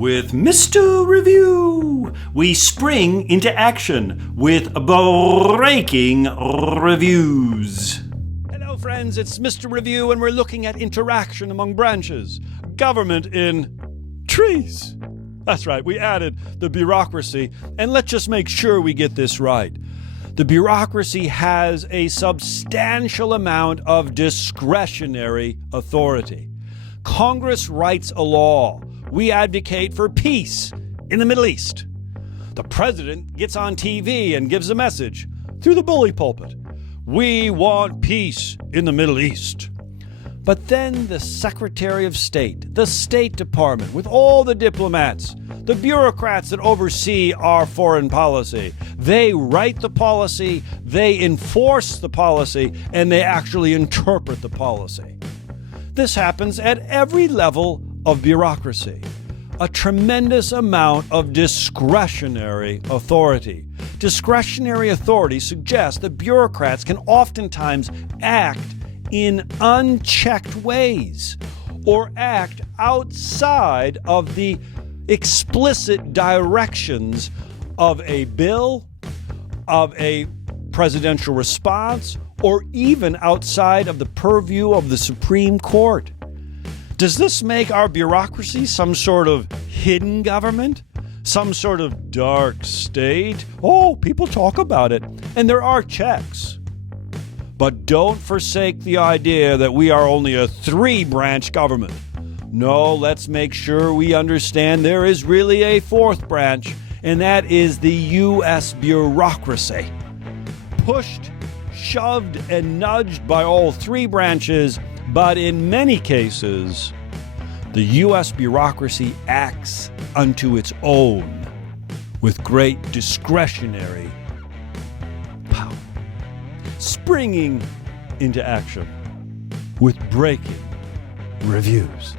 with Mr. Review. We spring into action with breaking reviews. Hello, friends. It's Mr. Review, and we're looking at interaction among branches. Government in trees. That's right. We added the bureaucracy, and let's just make sure we get this right. The bureaucracy has a substantial amount of discretionary authority. Congress writes a law. We advocate for peace in the Middle East. The president gets on TV and gives a message through the bully pulpit. We want peace in the Middle East. But then the Secretary of State, the State Department, with all the diplomats, the bureaucrats that oversee our foreign policy, they write the policy, they enforce the policy, and they actually interpret the policy. This happens at every level of bureaucracy. A tremendous amount of discretionary authority. Discretionary authority suggests that bureaucrats can oftentimes act in unchecked ways or act outside of the explicit directions of a bill, of a presidential response, or even outside of the purview of the Supreme Court. Does this make our bureaucracy some sort of hidden government? Some sort of dark state? Oh, people talk about it, and there are checks. But don't forsake the idea that we are only a three-branch government. No, let's make sure we understand there is really a fourth branch, and that is the U.S. bureaucracy. Pushed, shoved, and nudged by all three branches, but in many cases, the U.S. bureaucracy acts unto its own with great discretionary power, springing into action with breaking reviews.